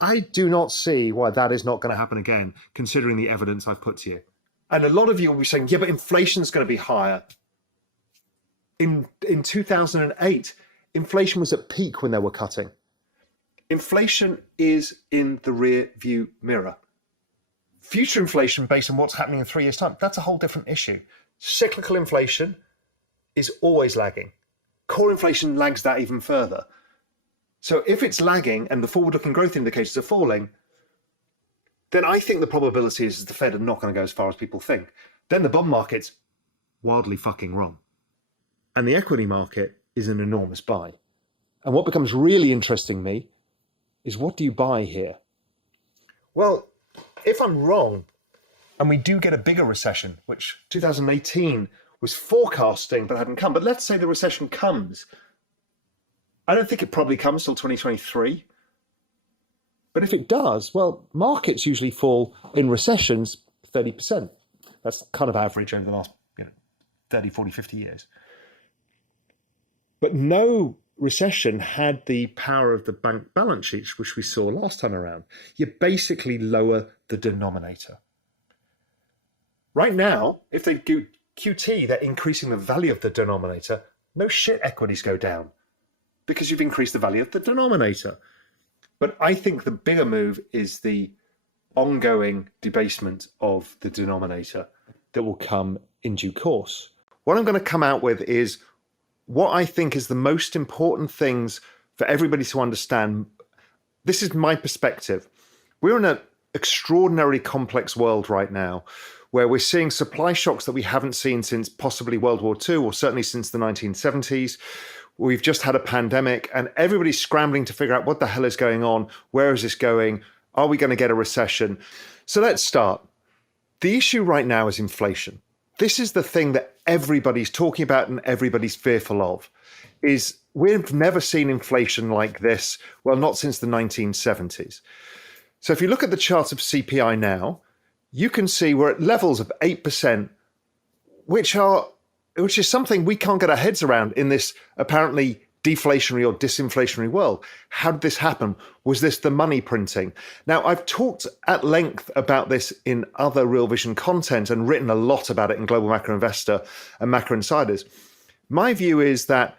I do not see why that is not going to happen again, considering the evidence I've put to you. And a lot of you will be saying, yeah, but inflation's going to be higher. In 2008, inflation was at peak when they were cutting. Inflation is in the rear view mirror. Future inflation based on what's happening in 3 years' time, that's a whole different issue. Cyclical inflation is always lagging. Core inflation lags that even further. So if it's lagging and the forward-looking growth indicators are falling, then I think the probability is the Fed are not going to go as far as people think. Then the bond market's wildly fucking wrong. And the equity market is an enormous buy. And what becomes really interesting me is, what do you buy here? Well, if I'm wrong, and we do get a bigger recession, which 2018 was forecasting but hadn't come, but let's say the recession comes. I don't think it probably comes till 2023. But if it does, well, markets usually fall in recessions 30%. That's kind of average over the last 30, 40, 50 years. But no recession had the power of the bank balance sheets, which we saw last time around. You basically lower the denominator. Right now, if they do QT, they're increasing the value of the denominator. No shit, equities go down because you've increased the value of the denominator. But I think the bigger move is the ongoing debasement of the denominator that will come in due course. What I'm going to come out with is what I think is the most important things for everybody to understand. This is my perspective. We're in an extraordinarily complex world right now where we're seeing supply shocks that we haven't seen since possibly World War II, or certainly since the 1970s. We've just had a pandemic and everybody's scrambling to figure out what the hell is going on. Where is this going? Are we going to get a recession? So let's start. The issue right now is inflation. This is the thing that everybody's talking about and everybody's fearful of, is we've never seen inflation like this. Well, not since the 1970s. So if you look at the chart of CPI now, you can see we're at levels of 8%, which is something we can't get our heads around in this apparently deflationary or disinflationary world. How did this happen? Was this the money printing? Now, I've talked at length about this in other Real Vision content and written a lot about it in Global Macro Investor and Macro Insiders. My view is that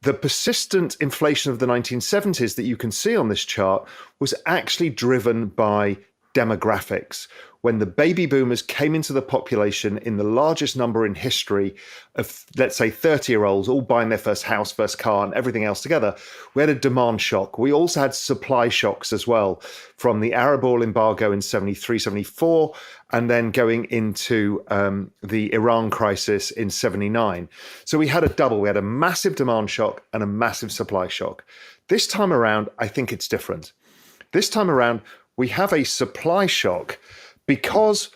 the persistent inflation of the 1970s that you can see on this chart was actually driven by demographics. When the baby boomers came into the population in the largest number in history of, let's say, 30-year-olds all buying their first house, first car, and everything else together, we had a demand shock. We also had supply shocks as well, from the Arab oil embargo in 73, 74, and then going into the Iran crisis in 79. So we had a double. We had a massive demand shock and a massive supply shock. This time around, I think it's different. This time around, we have a supply shock because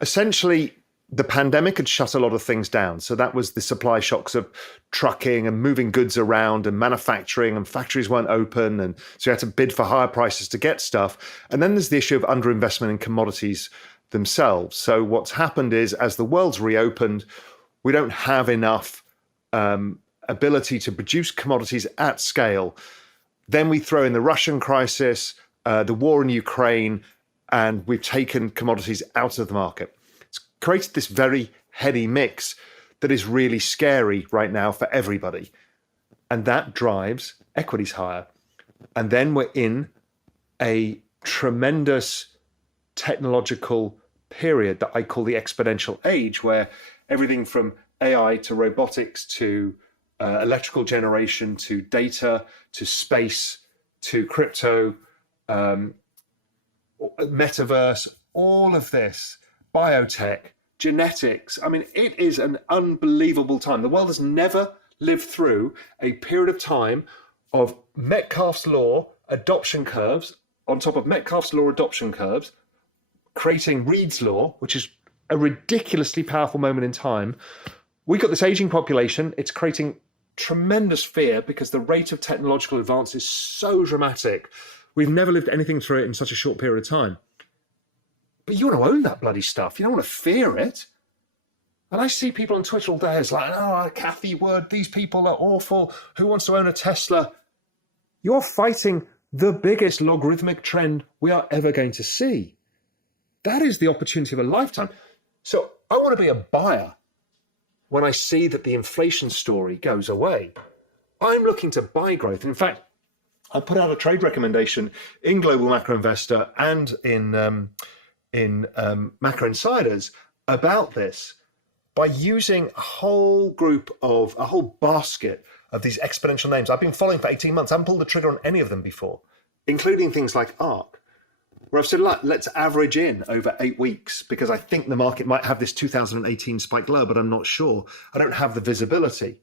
essentially the pandemic had shut a lot of things down. So that was the supply shocks of trucking and moving goods around and manufacturing, and factories weren't open. And so you had to bid for higher prices to get stuff. And then there's the issue of underinvestment in commodities themselves. So what's happened is, as the world's reopened, we don't have enough ability to produce commodities at scale. Then we throw in the Russian crisis, the war in Ukraine, and we've taken commodities out of the market. It's created this very heady mix that is really scary right now for everybody. And that drives equities higher. And then we're in a tremendous technological period that I call the exponential age, where everything from AI to robotics to electrical generation to data to space to crypto, metaverse, all of this, biotech, genetics. I mean, it is an unbelievable time. The world has never lived through a period of time of Metcalfe's law adoption curves on top of Metcalfe's law adoption curves, creating Reed's law, which is a ridiculously powerful moment in time. We've got this aging population. It's creating tremendous fear because the rate of technological advance is so dramatic. We've never lived anything through it in such a short period of time. But you want to own that bloody stuff. You don't want to fear it. And I see people on Twitter all day. It's like, oh, Kathy Wood, these people are awful. Who wants to own a Tesla? You're fighting the biggest logarithmic trend we are ever going to see. That is the opportunity of a lifetime. So I want to be a buyer when I see that the inflation story goes away. I'm looking to buy growth. In fact, I put out a trade recommendation in Global Macro Investor and in Macro Insiders about this by using a whole basket of these exponential names I've been following for 18 months. I haven't pulled the trigger on any of them before, including things like ARK, where I've said, let's average in over 8 weeks because I think the market might have this 2018 spike low, but I'm not sure. I don't have the visibility.